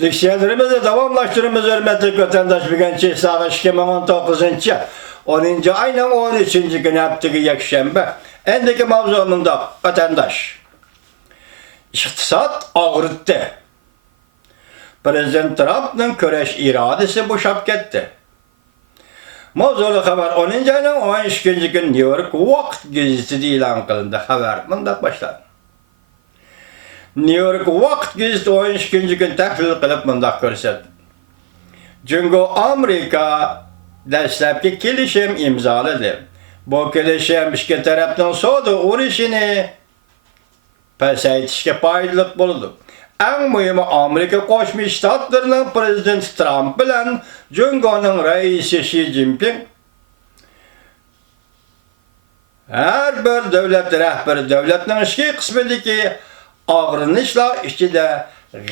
Diksiyalarımızı davamlaştırımız hürmetli vatandaş bigençi sağı 2019. 10. ayının 13. günü haftığı yakşembe. Endeki mavzumunda vatandaş. İktisat ağırıttı. Prezident Trump'ın köreş iradesi boşap gitti. Mavzulu haber 10. ayının 13. gün New York Vakt gazetesi ilan kılındı. Haber bundan başladı. New York Vakt gazetesi 13. gün tahlil kılıp bundan gösterdi. Çünkü Amerika destekli kelişim imzaladı. Bu kelişim iki taraftan soğudu uğraşını pesayetişke paydalık buldu. En mühimi Amerika Koşmuş Ştatlarının Prezident Trump bilen Cumhurbaşkanı'nın reisi Xi Jinping her bir devlet rehberi devletinin işki kısmındaki ağırınışla içinde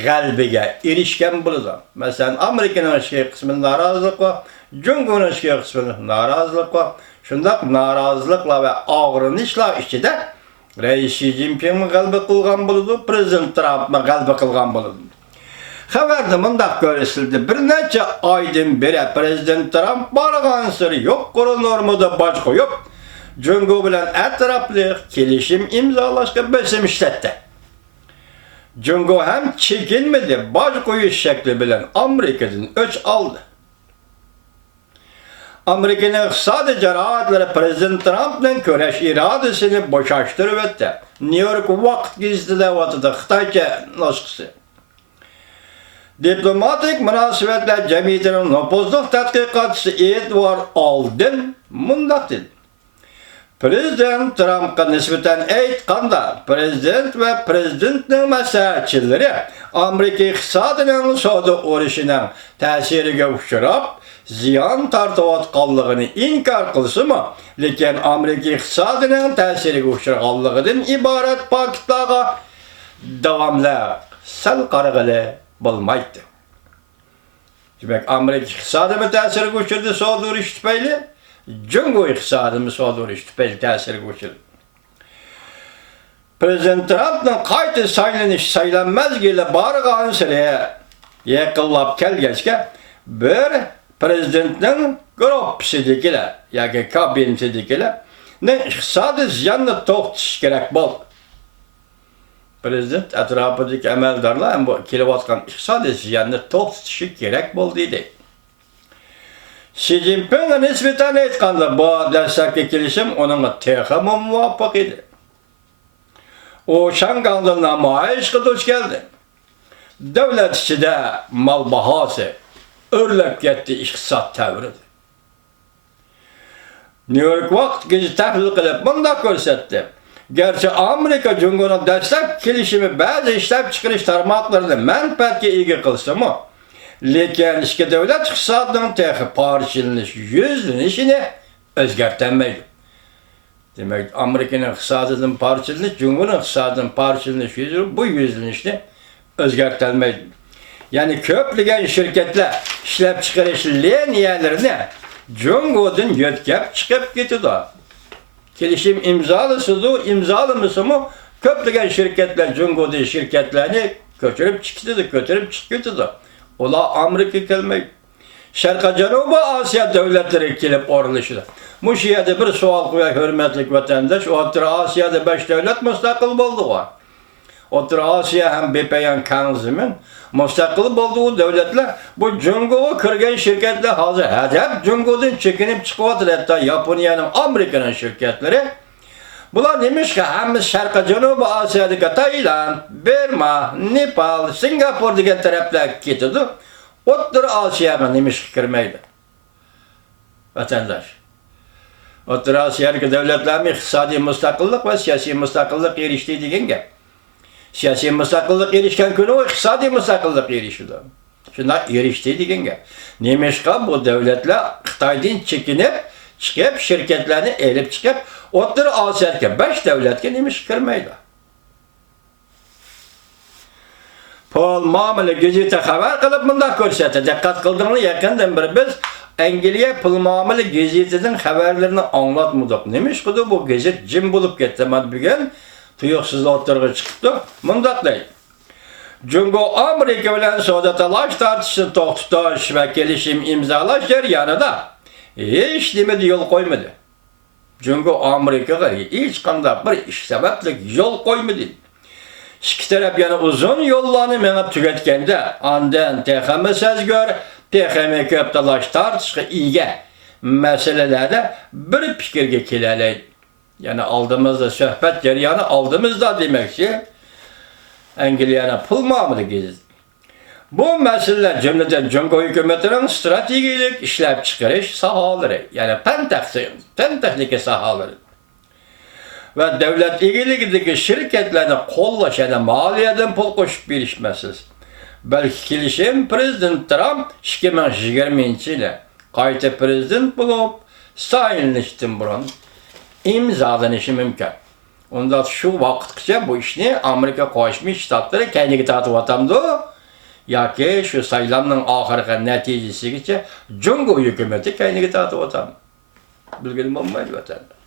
galbiga erişken buldu. Mesela Amerika'nın işki kısmında narazılık var, Cumhurbaşkanı'nın işki kısmında narazılık var. Şundak narazılıkla ve ağırınışla içinde Reis Xi Jinping'in galbi kılgan buldu, Prezident Trump'ın galbi kılgan buldu. Haberde mındaq görüsüldü. Bir neçe aydan beri Prezident Trump barğan sırı yok, koronarmada baş koyup, Cumhur bilen etraflı kelişim imzalaşka besim işletti. Cumhur hem çekinmedi, baş koyuş şekli bilen Amerika'dan öç aldı. Amerika'nın sadece rahatları Prezident Trump'ın köreş iradesini boşaştırıp etti. New York Vakt gazetede vatıdı Xitayca nüshası. Diplomatik münasebetler cemiyetinin nüfuzluk tədqiqatçısı Edward Alden mundaq dedi. Prezident Trump'a nispeten aytqanda Prezident ve Prezident'in maslahatçıları Amerika iqtisadının soda uğraşının təsiriga uçurab, ziyan tartıvatqanlığını inkar qılsımı, lekin Amerika iqtisadının təsiriga uçurğanlığından ibaret paketlağa davamlı sal qarğılı bulmaydı. Demek Amerika iqtisadi mı təsiriga uçurdu soda uğraşı tüpeyli? Cumhur iqtisadi mı soda uğraşı tüpeyli təsiriga uçurdu? Prezident Trump'ın qaytı saylanmaz gele barğan sıraya yakıllap kelgeçke bir Prezident'in grupsidikiler, yani kabinetidikiler ne iqtisadi ziyanını to'xtatish kerak bo'ldi. Prezident atrofidagi amaldarlar ham bu kelayotgan iqtisodiy ziyanni to'xtatishi kerak bo'ldi deydi. Xi Jinping'e nisbeten aytganda bu dastlabki kelishim uning texi muvaffaq edi. O Şangay'da namoyishga duch keldi. Davlat ichida mal bahosi o'rlab ketdi, iqtisod tavridi. New York Vakt gazetesi tahlil qilib bunday ko'rsatdi. Gerçi Amerika Cumhurbaşkanı destek kelişimi bazı ishlab chiqarish tarmoqlarini manfaatga ega qilsa-mu, lekin ichki davlat iqtisodining texi parchalanish, yuzlanishini o'zgartirmaydi. Demek Amerika'nın iqtisodining parchalanish, Cumhurbaşkanı iqtisodining parchalanish bu yuzlanishni o'zgartirmaydi. Yani köplügen şirketler işlep çıkarış liniyelerini Cumhur'dan yetkep çıkıp gitti. Kelişim imzalımısı mı köplügen şirketler Cumhur'dan şirketlerini götürüp çıktı. Ola Amerika kelmeyi. Şarkı Canubu Asya devletleri kelip oralıştı. Muşiyede bir sual koyar hürmetlik vatandaş, Orta Asya'da 5 devlet müstakil buldu var. Orta Asya hem bepeyan kanzimin müstakil bulduğu devletler bu Cumhur'a kirgen şirketler hazır. Hep Cumhur'dan çekinip çıkıvatır, hatta Japonya'nın, Amerika'nın şirketleri. Bunlar demiş ki hem Şarkı Canubu Asya'daki Tayland, Burma, Nepal, Singapur diye taraflar gitti. Orta Asya'ya demiş ki kirmeydi. Vatandaş. Orta Asya'daki devletlerin iktisadi müstakillik ve siyasi müstakillik eriştiği degan gap. Siyasi müstakillik erişken günü o iqtisadi müstakillik erişdi. Şunda erişti degan gap. Nemişka bu devletler Xitoydan çekinip çıkıp şirketlerini elip çıkıp Orta Asya'daki 5 devletke nemiş kirmaydi. Pol Muamele gazete haber kılıp bundan ko'rsatdi. Dikkat kıldığını yakından bir biz Angliya Pul Muamele gazetesining haberlerini anlatmadık. Nemiş ki bu gazet jim bulup ketdi. Ben bugün tuyuqsiz o'tirg'i chiqibdi. Mundaq deydi. Cungo Amerika bilen savdo talaş tartışını to'xtatish ve kelishim imzalash jarayonida hech nimada yo'l qo'ymadi. Cungo Amerikaga hech qanday bir ish sabablik yo'l qo'ymadi. İki taraf yana uzun yollarını menip tüketgende andan texemi sezgör, texemi köp talaş tartışkı iyice meselelerde bir fikirge keleleydi. Yani aldığımızda sohbet jarayonu aldığımızda demekçi Angliyana pul mamılı gezdi. Bu meseleler cümleden Cungo hükümetinin stratejik işlep çıkarış sahaları, yani pen texniki sahaları ve devlet ilgiligideki şirketlerini kollaşana maliyeden pul koşup birişmesiz. Belki kilişim Prezident Trump 2020 yılı qayta prezident bulup sayılıştın burun imzalanışı mümkün. Onda şu vakitçe bu işini Amerika Koşmuş Ştatları kendine tatıp atamdı. Ya ki şu sayılanın ahırkı neticesi geçe Cungo hükümeti kendine tatıp atamdı. Bilgilim olmaydı vatandaş.